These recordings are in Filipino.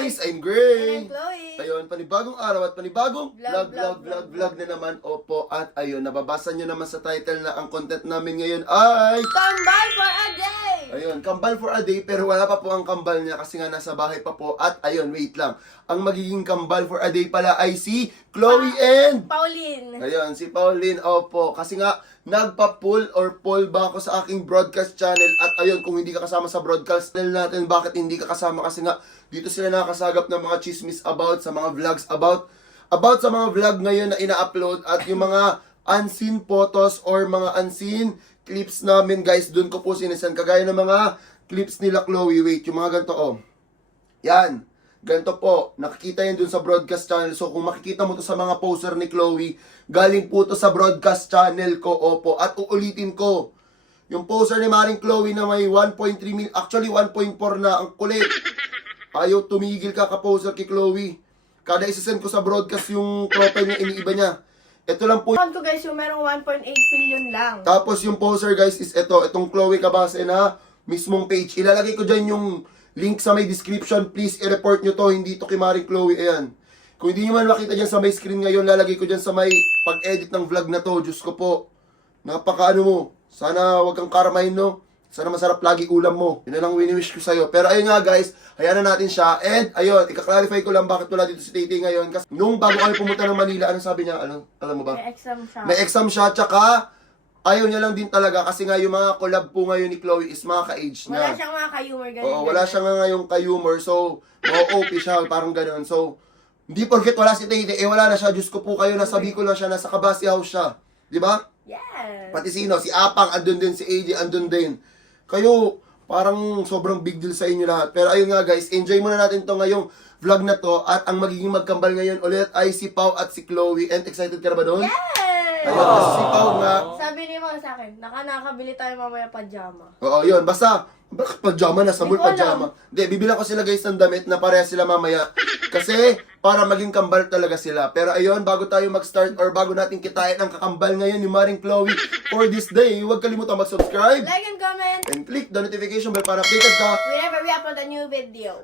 guys! I'm Gray! And I'm Chloe. Ayun, panibagong araw at panibagong vlog na naman. Opo, at ayun, nababasa nyo naman sa title na ang content namin ngayon ay... Kambal for a day! Ayun, kambal for a day, pero wala pa po ang kambal niya kasi nga nasa bahay pa po. At ayun, wait lang. Ang magiging kambal for a day pala ay si Chloe and... Pauline. Ayun, si Pauline, opo. Kasi nga, nagpa-pull or poll ba ako sa aking broadcast channel. At ayun, kung hindi ka kasama sa broadcast channel natin, bakit hindi ka kasama? Kasi nga, dito sila nakakasagap ng mga chismis about sa mga vlogs about sa mga vlog ngayon na ina-upload at yung mga unseen photos or mga unseen clips namin, guys. Doon ko po sinesend. Kagaya ng mga clips nila Chloe. Wait, yung mga ganito, oh. Yan. Ganito po, nakikita yan dun sa broadcast channel. So kung makikita mo to sa mga poster ni Chloe, galing po to sa broadcast channel ko, opo. At uulitin ko, yung poster ni Maring Chloe na may 1.3 million, actually 1.4 na, ang kulit. Ayaw tumigil ka ka-poster kay Chloe. Kada isasend ko sa broadcast yung profile niya, iniiba niya. Ito lang po. Account ko guys, yung merong 1.8 billion lang. Tapos yung poster guys is itong Chloe Cabase na mismong page. Ilalagay ko dyan yung link sa may description. Please i-report nyo to, hindi to kay Maring Chloe. Ayan. Kung hindi nyo man makita dyan sa may screen ngayon, lalagay ko dyan sa may pag-edit ng vlog na to. Diyos ko po. Napaka-ano mo. Sana wag kang karmahin, no? Sana masarap lagi ulam mo. Yun na lang wini-wish ko sa'yo. Pero ayun nga guys, hayaan na natin siya. And ayun, ika-clarify ko lang bakit wala dito si Titi ngayon. Kasi nung bago kami pumunta ng Manila, anong sabi niya? Alam mo ba? May exam siya. May exam siya, tsaka ayaw niya lang din talaga kasi nga yung mga collab po ngayon ni Chloe is mga ka-age na. Wala siyang mga ka-humor ganun. Oo, wala siya nga ngayong ka-humor. So, OP siya, parang gano'n. So, hindi porket wala si Titi, wala na siya. Diyos ko po kayo, nasabi ko lang siya, nasa Kabasi House siya. Di ba? Yes. Pati sino? Si Apang, andun din. Si AJ, andun din. Kayo, parang sobrang big deal sa inyo lahat. Pero ayun nga guys, enjoy muna natin to ngayong vlog na to. At ang magiging magkambal ngayon ulit ay si Pau at si Chloe. And excited ka na ba doon? Yes! Ayun, kasi si Pau nga. Sabi ni Mama sa akin, nakakabili tayo mamaya pajama. Oo, yun. Basta, bakit pajama? Nasa mall Hindi ko pajama. Hindi, bibilang ko sila guys ng damit na pareha sila mamaya. Kasi, para maging kambal talaga sila. Pero ayun, bago tayo mag-start or bago natin kitain ang kakambal ngayon ni Maring Chloe for this day, huwag kalimutan mag-subscribe Like and comment and click the notification bell para updated ka. whenever we upload a new video.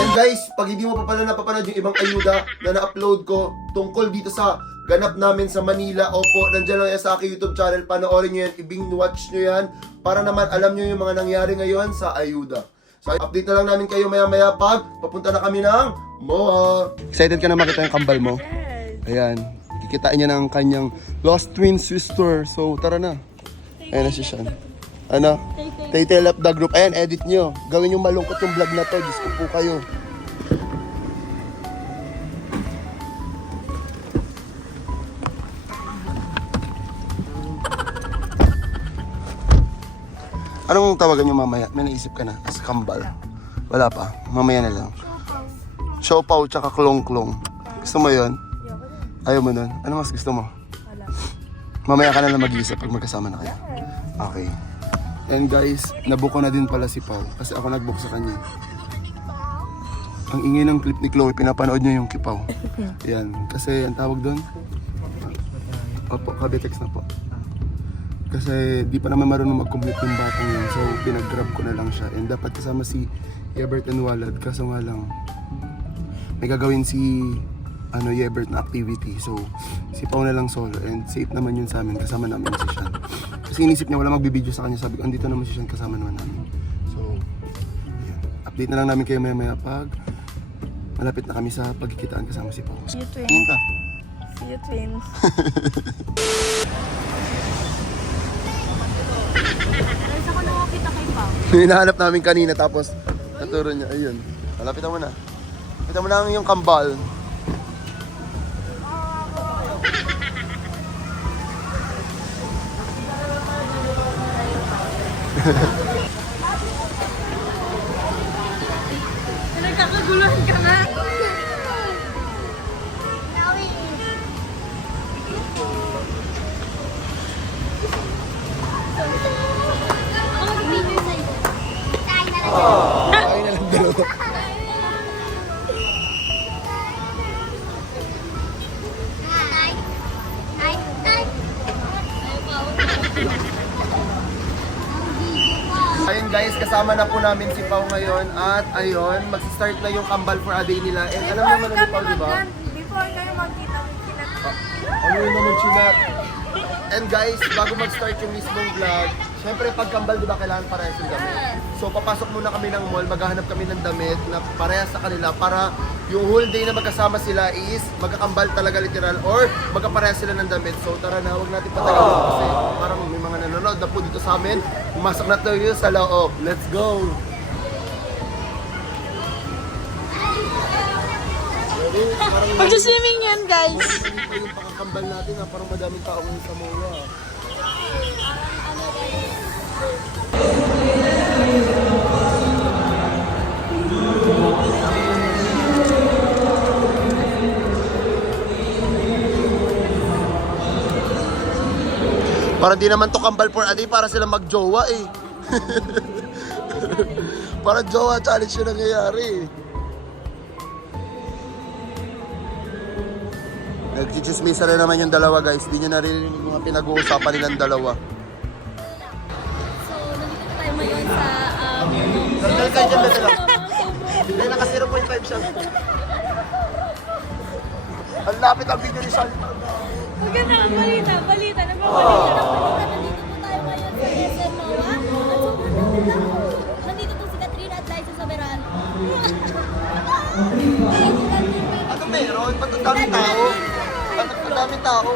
And guys, pag hindi mo pa pala napapanood yung ibang ayuda na na-upload ko tungkol dito sa ganap namin sa Manila, opo, nandiyan lang yan sa aking YouTube channel, panoorin nyo yan, i-watch nyo yan, para naman alam nyo yung mga nangyari ngayon sa ayuda. So, update na lang namin kayo maya-maya pag papunta na kami ng MOA. Excited ka na makita yung kambal mo? Yes. Ayan, kikitain niya ng kanyang lost twin sister. So, tara na. Ayan na si Sean. Ano? Tay-tay lap the group. Ayan, edit nyo. Gawin yung malungkot yung vlog na to. Diyos ko po kayo. Anong tawagan nyo mamaya? May naisip ka na as kambal? Wala pa. Mamaya na lang. Siopaw tsaka klong-klong. Gusto mo yun? Ayaw mo nun? Ano mas gusto mo? Wala. Mamaya ka na lang mag-iisa pag magkasama na kayo. Okay. And guys, nabook ko na din pala si Pau. Kasi ako nag-book sa kanya. Ang ingay ng clip ni Chloe, pinapanood niya yung kipaw. Yan. Kasi ang tawag doon? Opo, kabitex na po. Kasi di pa naman marunong mag-complete yung batang yun. So, pinag-grab ko na lang siya. And dapat kasama si Yebert and Walad. Kaso nga lang, may gagawin si Yebert na activity. So, si Pau na lang solo. And safe naman yun sa amin. Kasama namin si Sean. Kasi inisip niya wala magbibideo sa kanya. Sabi ko, andito naman si Sean. Kasama naman namin. So, yan. Update na lang namin kayo maya-maya pag malapit na kami sa pagkikitaan kasama si Pau. See you twins. Tingin ka. See you twins. Guys, ako nakakita kay Pao. Hinahanap namin kanina tapos naturo niya. Ayun. Malapitan mo na. Lapitan mo na ang iyong kambal. Nagkakaguluhan ka na. Ay na lang dalawa. Ayun guys, kasama na po namin si Pao ngayon. At ayun, mag-start na yung kambal for a day nila. And alam naman ni Pao, di ba? Before kayo magkita, Ano yun naman chinat? And guys, bago mag-start yung mismong vlog, syempre pag kambal, di ba, kailangan parehas yung damit. So papasok muna kami ng mall, maghahanap kami ng damit na parehas sa kanila para yung whole day na magkasama sila is magkakambal talaga literal or magkaparehas sila ng damit. So tara na, huwag natin patagalin kasi parang may mga nanonood na po dito sa amin. Pumasok na tayo sa loob. Let's go! Parang Mag-swimming yan, guys. hindi pa yung pakakambal natin ha, parang madaming tao ngayon sa MOA. Parang di naman to kambal for a day, para sila mag-jowa eh. Parang jowa challenge yung nangyayari eh. Nagchichismisa na naman yung dalawa guys. Di nyo narinig yung mga pinag-uusapan nilang dalawa. So, nandito po tayo ngayon sa... Nandal kayo dyan na sila. Hindi, naka 0.5 siya. Ang lapit ang video ni Sean. Maganda, balita. Nagbabalita ng balita. Nandito po tayo ngayon sa SM MOA. At sobrang ganda po. Nandito po si Katrina at Liza Soberano. Ano meron? Ba't ang daming tao? Ba't ang daming tao?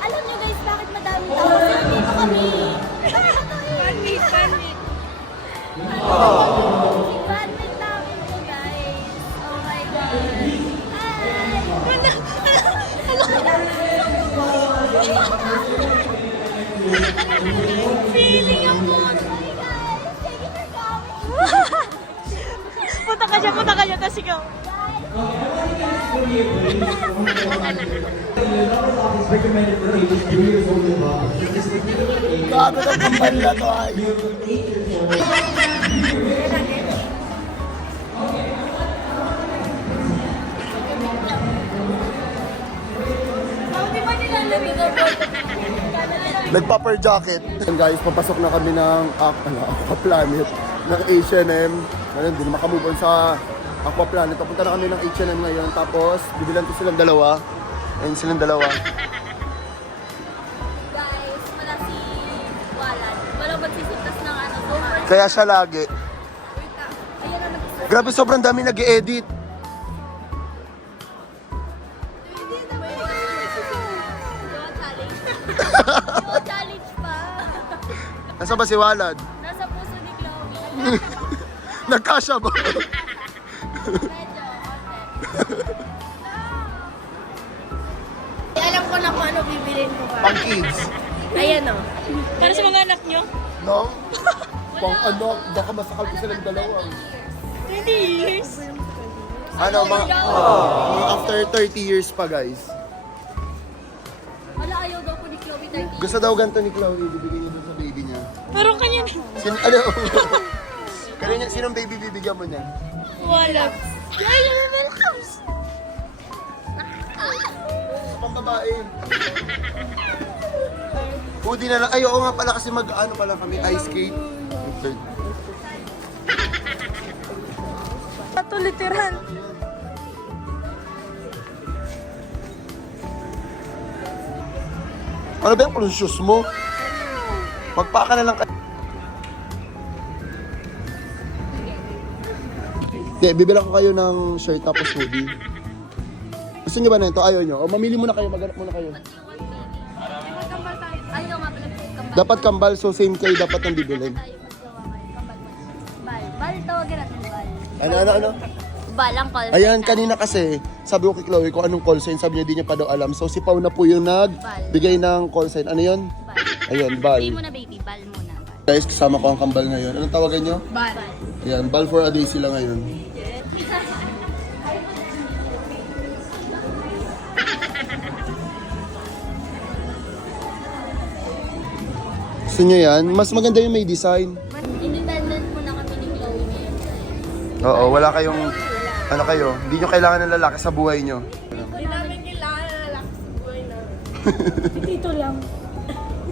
Alam nyo guys, bakit madaming tao? Kasi nandito kami. Fan meet. Fan meet namin to guys. Oh my God. Feeling ako. Hi guys. Thank you for coming. Punta ka dyan, tapos ikaw. Gago ng kambal na to ay. Di ba nilalamig ako? Nagpa-per jacket. And guys, papasok na kami ng Aqua Planet ng H&M. Ngayon, hindi na makamove on sa Aqua Planet. Papunta na kami ng H&M ngayon. Tapos, bibilan ko silang dalawa. Ayun silang dalawa. Guys, wala si Walad. Wala magsisintas ng ano. Super. Kaya siya lagi. Ayan na nag-isa. Grabe, sobrang dami nag-e-edit. Yung challenge pa. Nasaan ba si Walad? Nasa puso ni Chloe. Nagkasya ba? Medyo, Alam ko na kung ano bibilin ko ba. Pang kids. Ayan o. para sa mga anak nyo? No? Pang ano, baka masakal ko silang dalawa. 20 years. Ano, mga after 30 years pa guys. Wala, ayaw daw po ni Chloe 30. Gusto daw ganito ni Chloe, bibigyan niya dun sa baby niya. Pero kanya Ano? Kanina, sinong baby bibigyan mo niya? wala. Ay, welcome. Pang babae. Hoodie na lang. Ay, oo nga pala kasi mag-ano pala kami, ice skate. Ito literal. Ano ba yung conscious mo? Magpaka na lang kayo. Hindi, bibilang ko kayo ng shirt tapos hoodie. Gusto nyo ba na ito? Ayaw nyo? O mamili muna kayo, maghanap muna kayo. Ayaw nga pala kambal. Dapat kambal, so same kayo dapat ang bibilin. Tayo maggawa kayo, kambal mo. Bal. Bal, tawagin natin bal. Ano? Bal ang call. Ayan, kanina kasi, sabi ko kay Chloe kung anong call sign, sabi niya di niya pa daw alam. So si Pao na po yung nagbigay ng call sign. Ano yun? Bal. Ayun, bal. Sabihin mo na baby, bal muna. Bal. Guys, kasama ko ang kambal ngayon. Anong tawagan nyo? Bal. Ayan, bal for a day sila ngayon. Gusto nyo yan? Mas maganda yung may design. Independent muna kami ni Chloe ngayon guys. Oo, wala kayong, ano kayo, hindi nyo kailangan ng lalaki sa buhay nyo. Hindi namin kailangan na lalaki sa buhay na. Dito lang.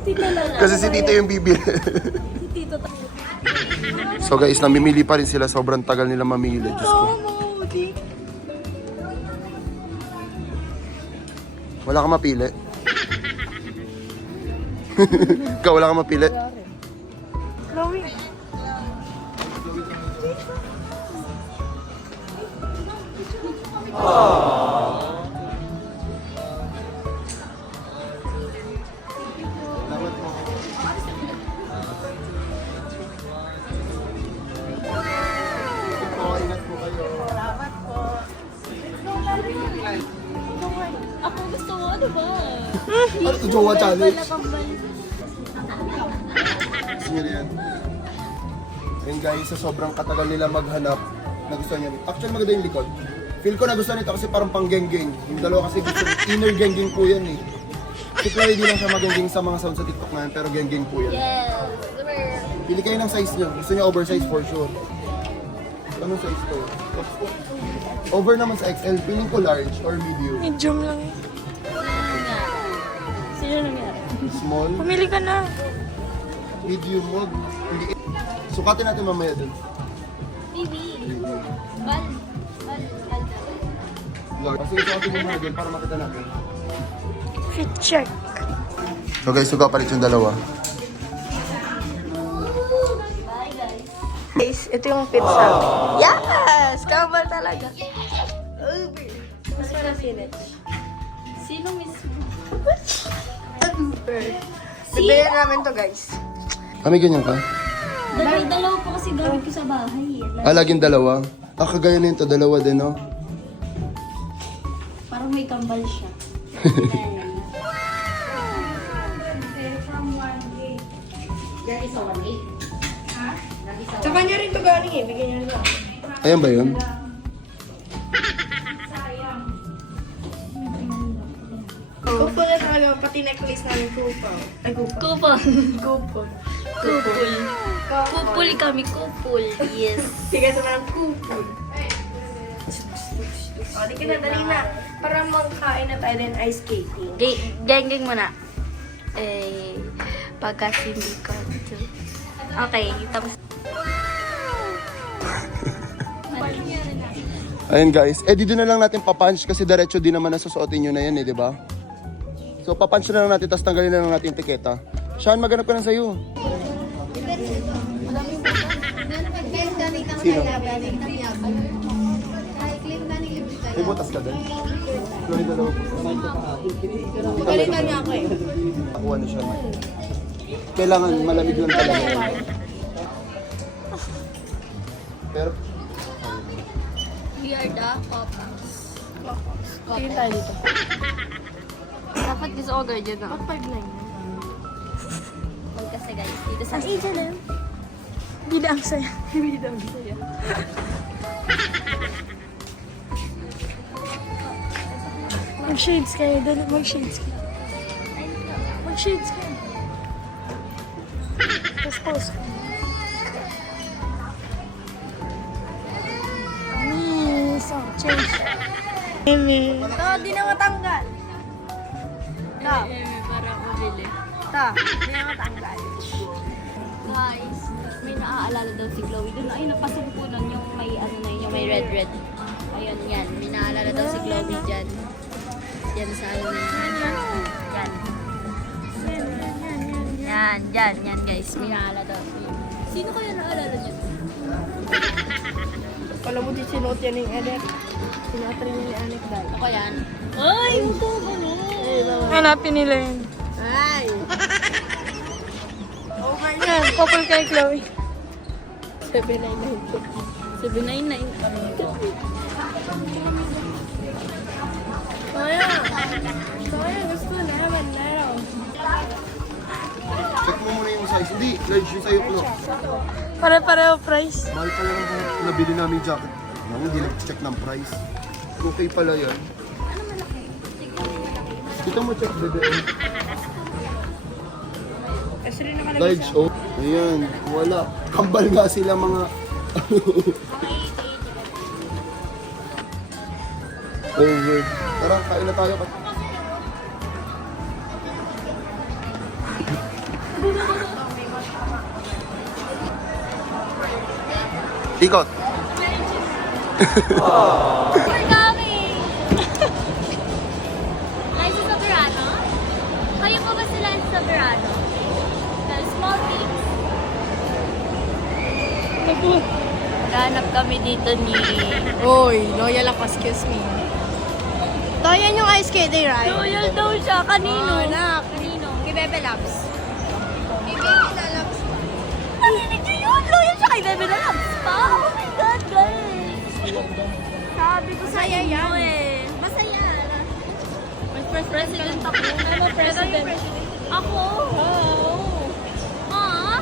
Tito lang. Kasi si Tito yung bibili. Si Tito tayo. So guys, namimili pa rin sila. Sobrang tagal nila mamili. Diyos ko. Wala kang mapili. Ikaw, wala kang mapili. Chloe. Ako gusto mo, ano ba? Ano ito, jowa challenge? Wala pang balik. Gusto nyo na yan? Ayun guys, sa sobrang katagal nila maghanap, nagustuhan niya. Actually, maganda yung likod. Feel ko nagustuhan nito kasi parang pang geng-geng. Yung dalawa kasi gusto, inner geng-geng po yan eh. Si Chloe di lang siya mageng-geng sa mga sound sa TikTok ngayon, pero geng-geng po yan. Yes. Pili kayo ng size nyo. Gusto nyo oversize for sure. Anong size to? Over naman sa XL, feeling ko large or medium. Medium lang eh. Sino nangyari? Small, Pumili ka na. medium, wag. Hindi. Sukatin natin mamaya dun. Baby. Bal. Large. Kasi sukatin mo muna dun para makita natin. Fit check. So guys, suga palit yung dalawa. Bye guys. Guys, ito yung pizza. Yes! Kambal talaga. Uber. Mas wala sinit. Sino mismo? Uber. Bibigyan namin to guys. May ganyan ka? Dalaw po kasi gamit ko sa bahay. Laging dalawa. Kagaya na yun to, dalawa din, no? Parang may kambal siya. Sa kanya rin to galing eh. Bigyan niya rin ako. Ayan ba yun? Kupo niya talaga, pati necklace namin kupo. Ay, kupo. Kupol. Kupo. Kupol. Kupol kami, kupol. Yes. Sige sa mga kupo. O, di ka na, dali na. Para magkain na tayo din ice skating. Geng mo na. Eh, pagka hindi ko. Okay, tapos. Ayun guys, dito na lang natin papunch kasi diretso din naman nasusuotin nyo na yan eh, di ba? So papunch na lang natin, tapos tanggalin na lang natin yung tiketa. Sean, maghanap ka na sa'yo. Sino? May butas ka din? Chloe, dalawa po. Galingan niya ako eh. Nakuha na siya. Kailangan malamig lang talaga. Pero, We are the Copas. Tingin tayo dito. Dapat disorder dyan na. Ba't 5'9"? Huwag kasi guys, dito sa H&M. Bida ang saya. Bida ang saya. Mag-shades kayo. Dali, mag-shades kayo. Mag-shades kayo. Tapos pause ka. Miss, oh, change. Emi. Ito, di na matanggal. Ta. Para mabili. Ta, di na matanggal. Guys, may naaalala daw si Chloe doon. Ay, napasumpunan yung may ano na yun, yung may red. Ayun, yan. May naaalala daw si Chloe dyan. Yan sa ano na yun. Yan guys. May naaalala daw. Sino kaya naalala dyan? Wala mo di sinuot yan yung edit. Sinuot rin yung anek dahil. Ako yan. Ay, ito ba na? Hanapin nila yun. Ay! Over yan. Couple kay Chloe. 799 po. 799. Kaya! Kaya, gusto na naman na raw. check mo muna yung size. Hindi, large yung sa'yo, Flo. Pare-pareho price. Mahal pala ng nabili namin yung jacket. Ano, hindi nag-check ng price. Okay pala yan. Dito mo check, bebe. Kasi rin nakalagay Large, oh. Ayan, wala. Kambal nga sila mga... Over. Tara, kain na tayo. Ikot. We're coming! Liza Soberano? Kayo po ba si Liza Soberano? The small things. Naghanap kami dito ni... Uy, loyal ako, excuse me. Ito, yan yung ice candy, right? Loyal daw siya. Kanino? Anak. Kanino? Kay Bebe Labs. Kay Bebe Labs. Narinig niyo yun? Loyal siya kay Bebe na lang. Oh my God, guys! Sabi ko sa Masaya inyo yan. eh. Masaya. First president ako. Ano president? Ako? Oo. Ah?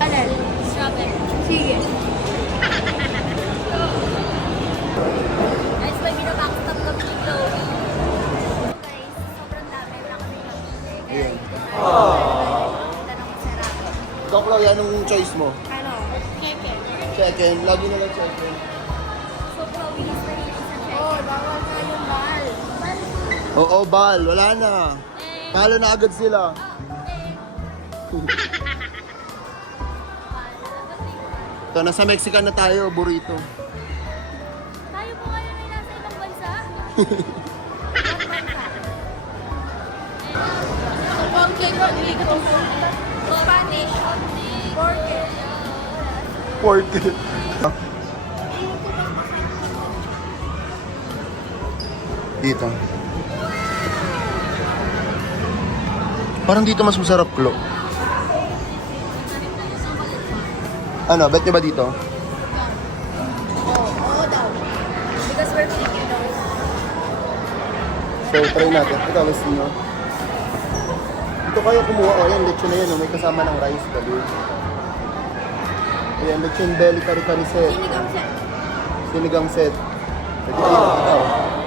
Alin? Strawberry. Sige. Guys, may binabackstop kami ni Chloe. Guys, sobrang dami. Wala kami nakita. Kaya dito tayo. Tanong masarap. Ikaw, Chloe, anong choice mo? Ano? Keke. Chicken. Lagi na lang chicken. So, Chloe, is very sa check. Oh, bawal na yung bal. Oo, bal. Wala na. Talo na agad sila. Ito, nasa Mexican na tayo. Burrito. Tayo po ngayon ay nasa ibang bansa. Spanish. Pork. Dito. Parang dito mas masarap, Klo. Ano, bet nyo ba dito? Oo daw. Because we're Filipinos. So, try natin. Ito, let's see, no? Dito kayo kumuha. O, yan, lechon na yan. No? May kasama ng rice, gabi. Ayan, lechon belly, kari-kari set. Sinigang set. Sinigang set. Pwede tayo ito.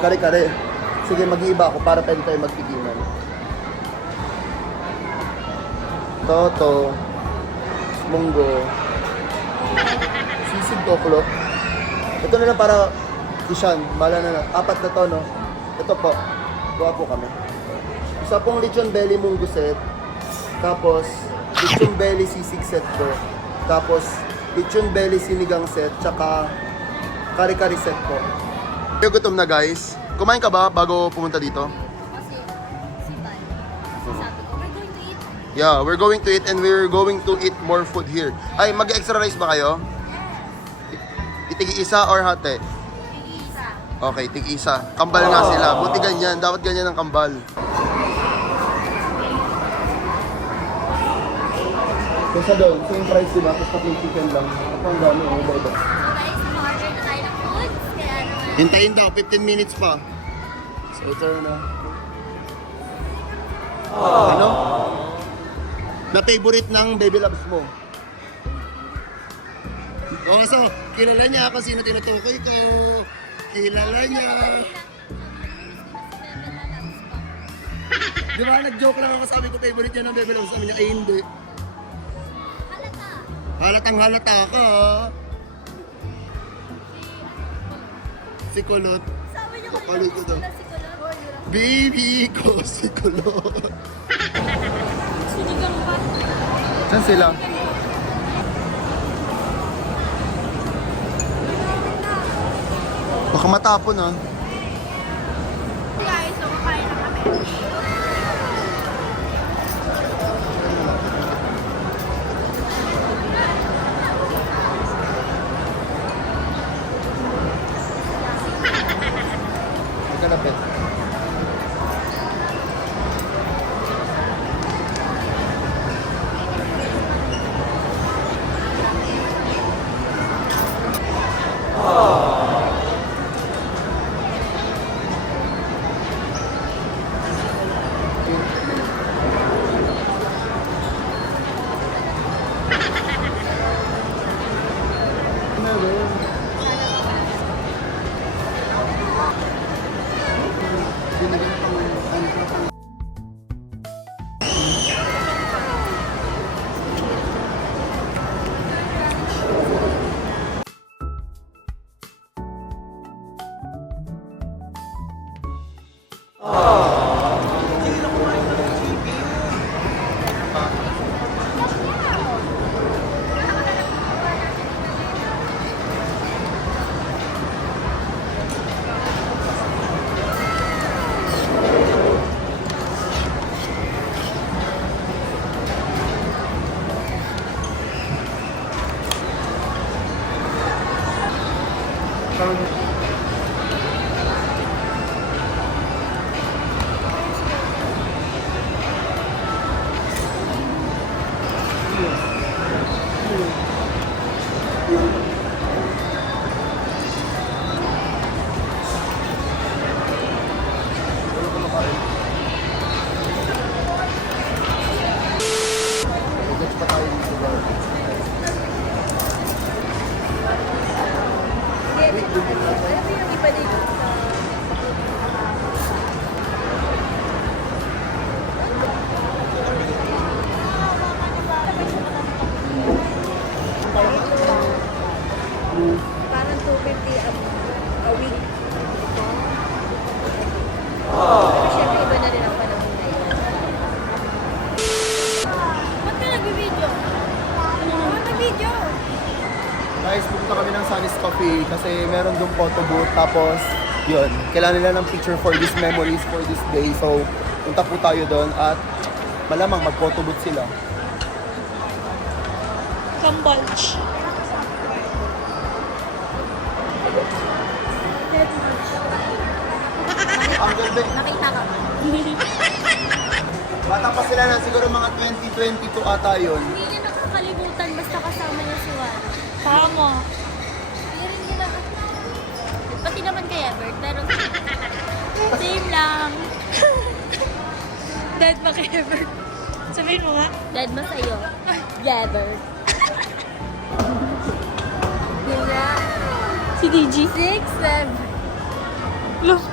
Kare-kare. Sige, mag-iiba ako para pwede tayo magtigiman. Toto. Munggo. Sisig toklo. Ito na lang para isyan. Bala na lang. 4 na to, no? Ito po. Buha po kami. Isa pong lechon belly munggo set. Tapos, lechon belly sisig set po. Tapos, lechon belly sinigang set. Tsaka, kari-kari set po. Yung gutom na, guys. Kumain ka ba bago pumunta dito? Kasi, si Val, sabi ko, we're going to eat. Yeah, we're going to eat and we're going to eat more food here. Ay, mag-extra rice ba kayo? Itigi-isa or hati? Isa. Okay, tig-isa. Kambal nga sila. Buti ganyan. Dapat ganyan ang kambal. Kasi doon, same price diba? Tapos pati chicken lang. Ito ang dami. Ang iba-iba. So guys, order na tayo ng food. Kaya naman, Hintayin daw, 15 minutes pa. So, ito na. Ano? Na-favorite ng baby loves mo? Oo, so, kilala niya ako sino tinutukoy ko. Kilala niya. Di ba, nag-joke lang ako, sabi ko favorite niya ng baby loves. Sabi niya, ay hindi. halata. Halatang halata ka. Si Kulot. Sabi niyo Kapalo ko daw. na si Kulot. Baby ko, si Kulot. Sinigang pa. Saan sila? Baka matapon ah. Guys, so makain na kami. Magkalapit. Parang 250 a week. Pero syempre iba na rin ang panahon ngayon. Ba't ka nag-video? Nag-video! Guys, pupunta kami ng Sunny's Coffee kasi meron doon photo booth. Tapos, yun, kailangan nila ng picture for these memories for this day. So, punta po tayo doon at malamang mag-photo booth sila. Kambalch. Ang ganda. Nakita ka ba? Bata pa sila na siguro mga 2022 ata yun. Hindi niya nakakalimutan basta kasama niya si Juan. Tama. Hindi rin nila. Pati naman kay Ebert, pero same lang. Dead ba kay Ebert? Sabihin mo nga. Dead ba sa'yo? Ebert. Yun na. Si DG. 6, 7. Look.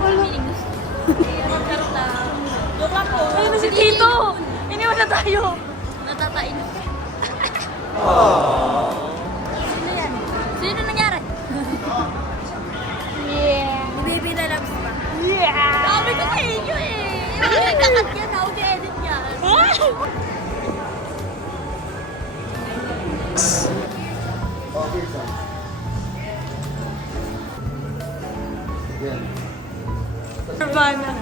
Ano feeling gusto? Magkaroon lang. Joke lang po. Ayun na si Tito. Iniwan na tayo. Natatain. Sino yan? Sino nangyari? Yeah. Baby na lang pa. Yeah. Sabi ko sa inyo eh. Kakat yan, ako edit yan. Okay, sir. Yan. Nirvana.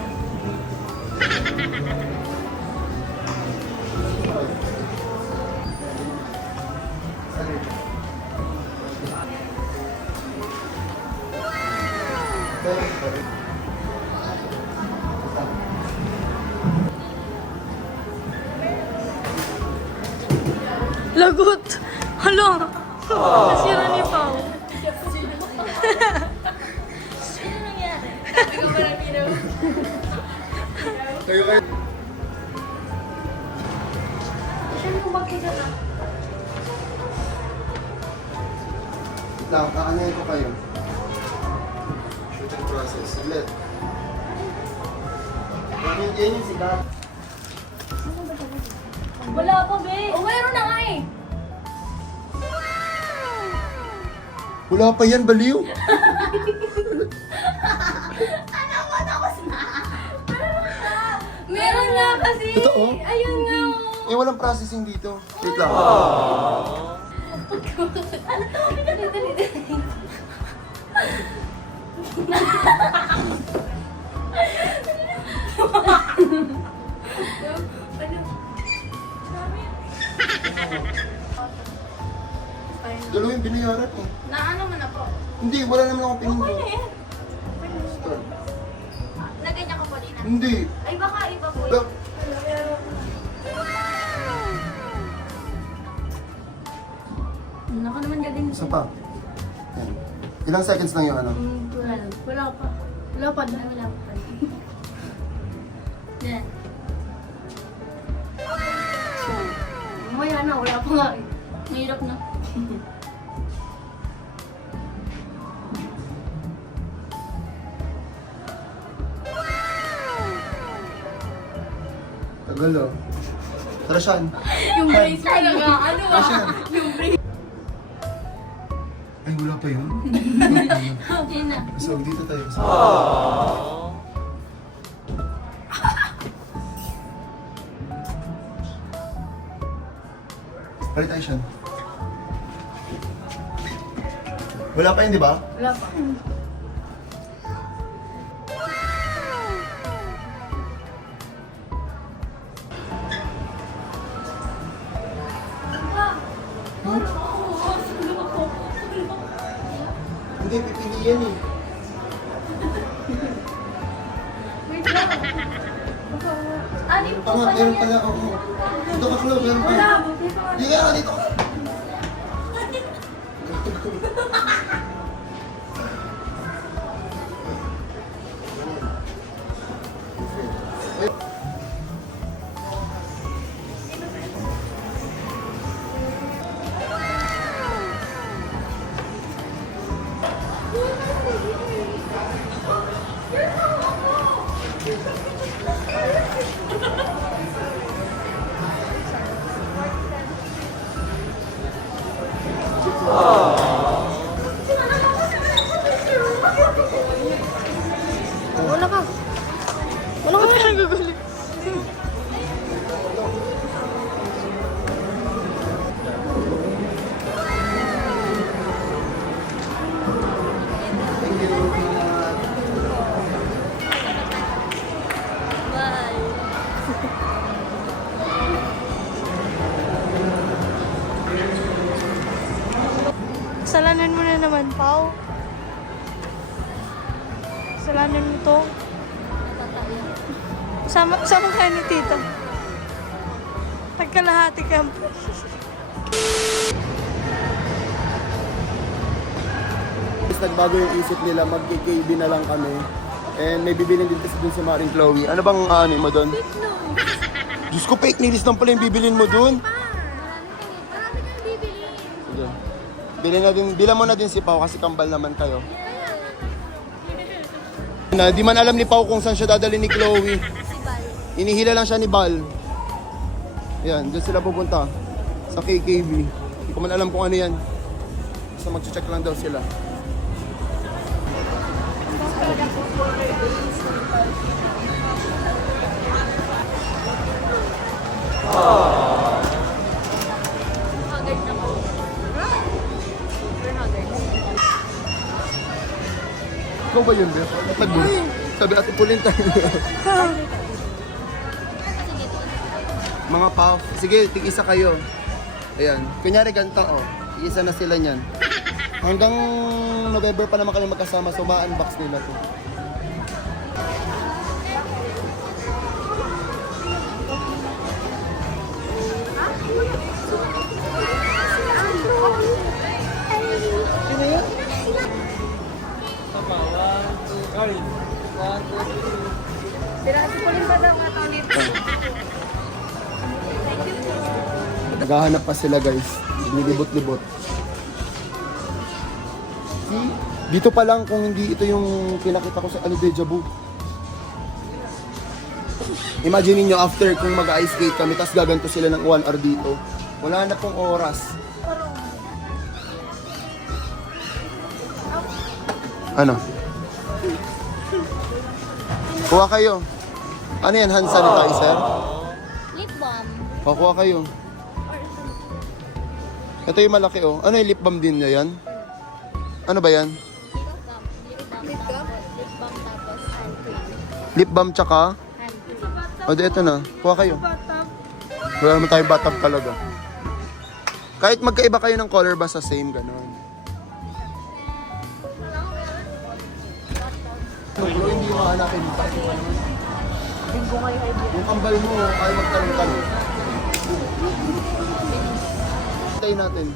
Lagot. Hala. Nasira ni Pao. Sino nangyari? Kayo kayo. Lang, kaanayin ko kayo. Shooting process. Ulit. Yan yung sikat. Wala pa, be. O, mayroon na nga eh. Wala pa yan, baliw. Meron nga kasi. Totoo? Ayun nga. Eh, walang processing dito. Wait lang. Ano to? Dali. Dalawa yung binayaran eh. Naano mo na po? Hindi, wala naman akong pinindot. Start. Naganyan ka po din. Hindi. Ay, baka iba po. Ba- Naka naman galing. Isa pa. Yan. Ilang seconds lang yung ano? Wala pa. Wala pa. Wala pa. Yan. Mamaya na, wala pa nga eh. Mahirap na. Tagal oh. Tara, Sean. Yung brace talaga, ano ah? Sean. Ay, wala pa yun? Yun na. So, dito tayo. Palit tayo, Sean. Wala pa yun, di ba? Wala pa. Hindi, pipili yan eh. Anim po Tama, pala meron yan. pala ako. Dito ka, Chloe, meron pa. Hindi ka, dito ka. Wala ka. Wala ka na nagagalit. Kasalanan mo na naman, Pao. Kasalanan mo to. Sama kayo ni Tita. Tagkalahati ka. Nagbago yung isip nila, mag-KB na lang kami. And may bibilin din kasi dun sa Maring Chloe. Ano bang ano mo dun? Diyos ko, fake nails lang pala yung bibilin mo dun. Marami kang bibili. Sige. Bilan mo na din si Pao kasi kambal naman kayo. Na, di man alam ni Pao kung saan siya dadali ni Chloe. Inihila lang siya ni Bal. Yan, dyan sila pupunta. Sa KKB. Hindi ko man alam kung ano yan. Basta mag-check lang daw sila. Haggard na po. Super haggard. Ikaw ba yun, Beth? Sabi ate pulin tayo. Mga puff. Sige, tig-isa kayo. Ayan. Kunyari ganito, oh. Tig-isa na sila niyan. Hanggang November pa naman kami magkasama, so ma-unbox nila to. Naghahanap pa sila guys. Nilibot-libot. Dito pa lang kung hindi ito yung pinakita ko sa Deja Vu. Imagine niyo after kung mag-ice skate kami, tapos gaganto sila ng 1 hour dito. Wala na pong oras. Ano? Kuha kayo. Ano yan? Hand sanitizer? Lip balm. O, kuha kayo. Ito yung malaki oh. Ano yung lip balm din na yan? Ano ba yan? Lip balm tapos hand cream. Lip balm tsaka? Hand cream. O, di ito na. Kuha kayo. Wala naman tayong bathtub talaga. Kahit magkaiba kayo ng color, basta same, gano'n. Pero hindi mo hanapin. Bakit mo naman? Yung kambal mo, ay magtanong-tanong. Tayo natin.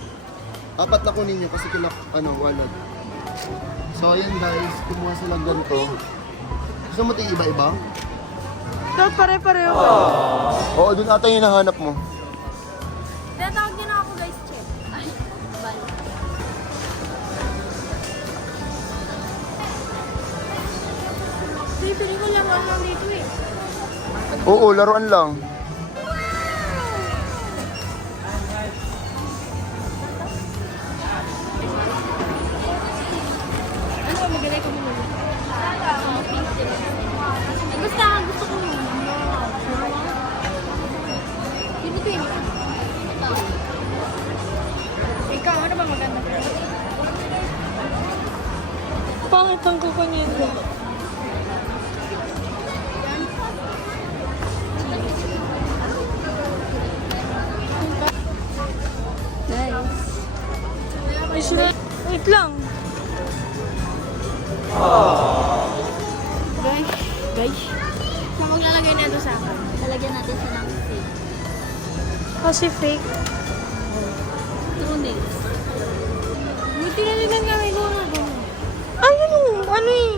4 na kunin nyo kasi walad. So, ayan guys, kumuha silang ganito. Gusto mo ito iba-iba? Dapat pare-pareho. Oo, dun ata yung hinahanap mo. Tinatawag niyo na ako guys, check. Ay, bal. Pili ko lang lang dito eh. Oo, laruan lang. Ano, magalay ko muna. Basta, gusto ko muna. Dito ito yun. Ikaw, ano ba maganda? Pangit ang kuko niya. Guys. Wait lang. Guys. Saan maglalagay na ito sa akin? Lalagyan natin siya ng fake. Kasi fake. True nails. Buti na nila nga may gawa na doon. Ayun yung, ano eh.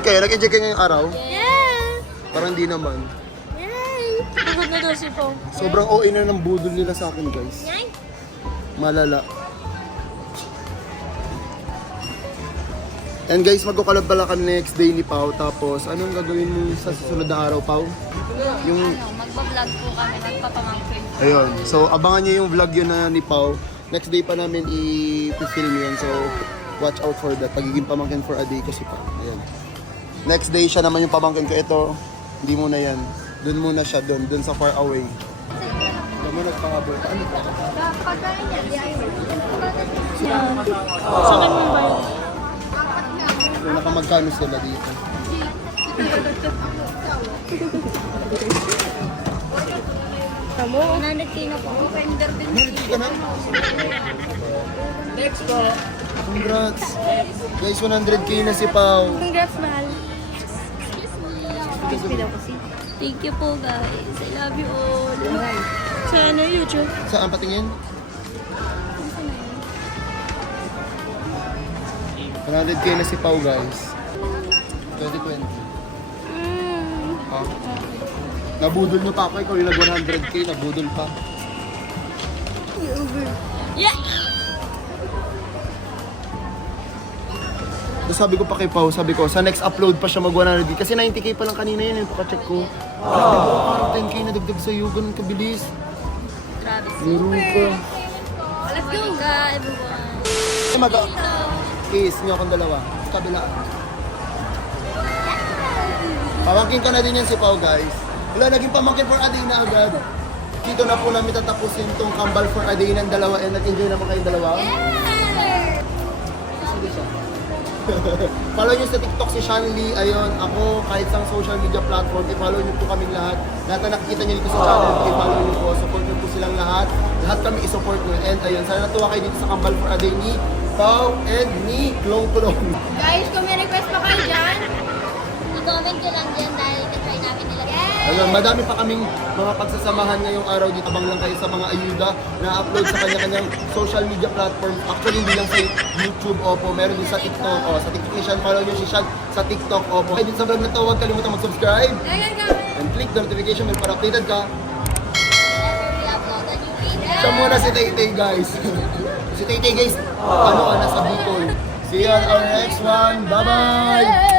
Kaya nag-enjoy ka ngayong araw? Yeah! Parang hindi naman. Yay! Pagod na daw si Pao. Sobrang OA na ng budol nila sa akin, guys. Malala. And guys, magkukalab pala kami next day ni Pao. Tapos, anong gagawin mo sa susunod na araw, Pao? Yung, Magbablog po kami, nagpapamangkin. ayun. So, abangan niyo yung vlog yun na ni Pao. Next day pa namin i-film yun. So, watch out for that. Pagiging pamangkin for a day ko si Pao. Ayan. Next day siya naman yung pamangkin ko. Ito, hindi muna yan. Doon muna siya, doon sa far away. Doon mo nagpangabot. Ano ba? Pagkain niya, Sa akin mo ba yun? Kung nakamagkano sila dito. Tamo? 100k na po. Offender din. Hindi ka na? Next po. Congrats. Guys, 100k na si Pao. Congrats, mahal. Thank you po guys. I love you all. Sa ano, YouTube? Saan patingin? 100k na si Pao, guys. 2020. Ah. Nabudol na pa ako. Ikaw yung nag 100k, nabudol pa. Yeah! So sabi ko pa kay Pao, sabi ko, sa next upload pa siya mag 100k. Kasi 90k pa lang kanina yun, yung paka-check ko. Parang 10k na dagdag sa'yo, ganun kabilis. Grabe. Laro ka. Let's go! Everyone. Kiss niyo akong dalawa. Sa kabila. Pamangkin ko na din yan si Pao, guys. Wala, naging pamangkin for a day na agad. Dito na po namin tatapusin tong kambal for a day ng dalawa. And nag-enjoy naman kayong dalawa. Sige siya. Follow nyo sa TikTok si Sean Lee. Ayun, ako kahit sa social media platform, i-follow nyo po kaming lahat. Lahat na nakikita nyo dito sa channel, i-follow nyo po. Support nyo po silang lahat. Lahat kami i-support nyo. And ayun, sana natuwa kayo dito sa kambal for a day ni Pao and ni Klong Klong. Guys, kung may request pa kayo dyan, i-comment nyo lang dyan dahil na-try namin nila. Ayun, madami pa kaming mga pagsasamahan ngayong araw dito. Abang lang kayo sa mga ayuda na upload sa kanya-kanyang social media platform. Actually, hindi lang sa YouTube, opo. Meron din sa TikTok. O, sa TikTok ni Sean, follow nyo si Sean sa TikTok, opo. Ay, din sa vlog na to, huwag kalimutan mag-subscribe. Ayan kami! And click the notification bell para updated ka. Never re-upload a new video. Siya muna si Tay-Tay, guys. Si Tay-Tay, guys, nasa Bicol. See you on our next one. Bye-bye!